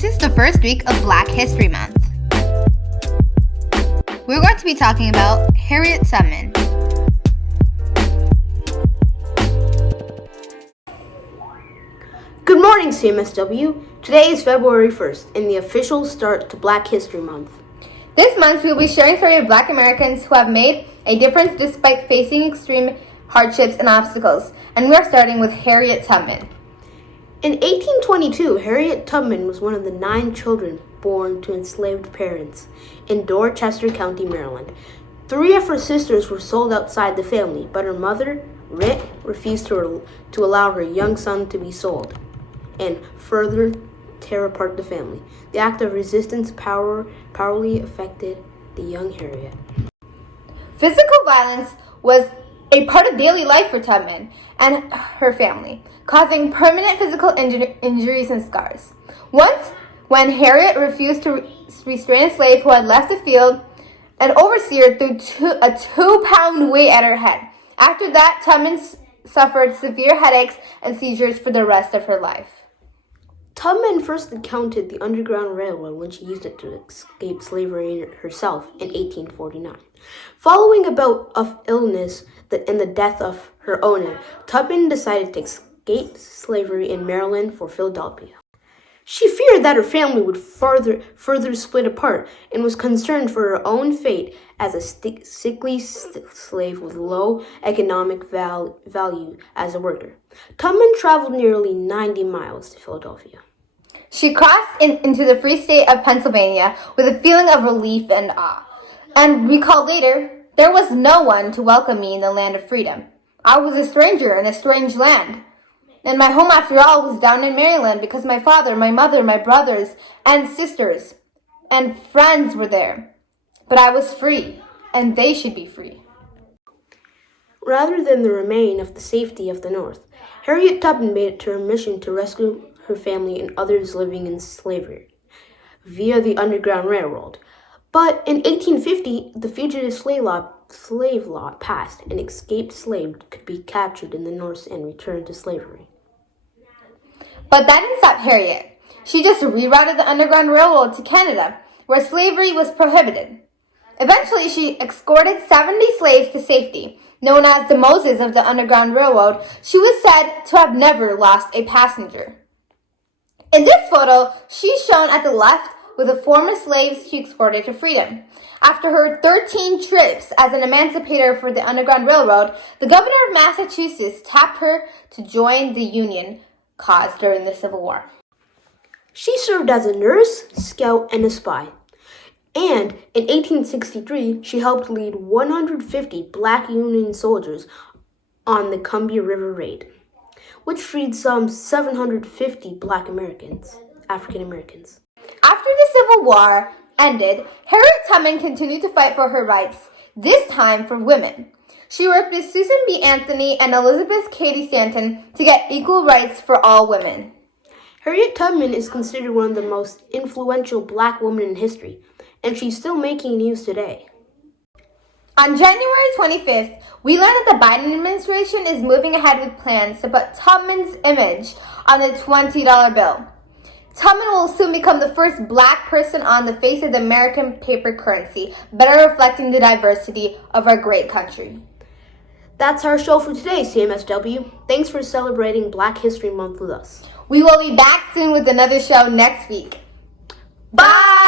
This is the first week of Black History Month. We're going to be talking about Harriet Tubman. Good morning, CMSW. Today is February 1st and the official start to Black History Month. This month, we'll be sharing stories of Black Americans who have made a difference despite facing extreme hardships and obstacles. And we're starting with Harriet Tubman. In 1822, Harriet Tubman was one of the 9 children born to enslaved parents in Dorchester County, Maryland. 3 of her sisters were sold outside the family, but her mother, Rit, refused to allow her young son to be sold and further tear apart the family. The act of resistance powerfully affected the young Harriet. Physical violence was a part of daily life for Tubman and her family, causing permanent physical injuries and scars. Once, when Harriet refused to restrain a slave who had left the field, an overseer threw a 2-pound weight at her head. After that, Tubman suffered severe headaches and seizures for the rest of her life. Tubman first encountered the Underground Railroad when she used it to escape slavery herself in 1849. Following a bout of illness and the death of her owner, Tubman decided to escape slavery in Maryland for Philadelphia. She feared that her family would further split apart and was concerned for her own fate as a sickly slave with low economic value as a worker. Tubman traveled nearly 90 miles to Philadelphia. She crossed into the free state of Pennsylvania with a feeling of relief and awe, and recalled later, "There was no one to welcome me in the land of freedom. I was a stranger in a strange land. And my home, after all, was down in Maryland because my father, my mother, my brothers and sisters and friends were there. But I was free, and they should be free." Rather than the remain of the safety of the North, Harriet Tubman made it to her mission to rescue her family and others living in slavery via the Underground Railroad. But in 1850, the Fugitive Slave Law passed, and escaped slaves could be captured in the North and returned to slavery. But that didn't stop Harriet. She just rerouted the Underground Railroad to Canada, where slavery was prohibited. Eventually, she escorted 70 slaves to safety. Known as the Moses of the Underground Railroad, she was said to have never lost a passenger. In this photo, she's shown at the left with the former slaves she escorted to freedom. After her 13 trips as an emancipator for the Underground Railroad, the governor of Massachusetts tapped her to join the Union cause during the Civil War. She served as a nurse, scout, and a spy. And in 1863, she helped lead 150 Black Union soldiers on the Columbia River Raid, which freed some 750 African Americans. After the Civil War ended, Harriet Tubman continued to fight for her rights, this time for women. She worked with Susan B. Anthony and Elizabeth Cady Stanton to get equal rights for all women. Harriet Tubman is considered one of the most influential Black women in history, and she's still making news today. On January 25th, we learned that the Biden administration is moving ahead with plans to put Tubman's image on the $20 bill. Tubman will soon become the first Black person on the face of the American paper currency, better reflecting the diversity of our great country. That's our show for today, CMSW. Thanks for celebrating Black History Month with us. We will be back soon with another show next week. Bye!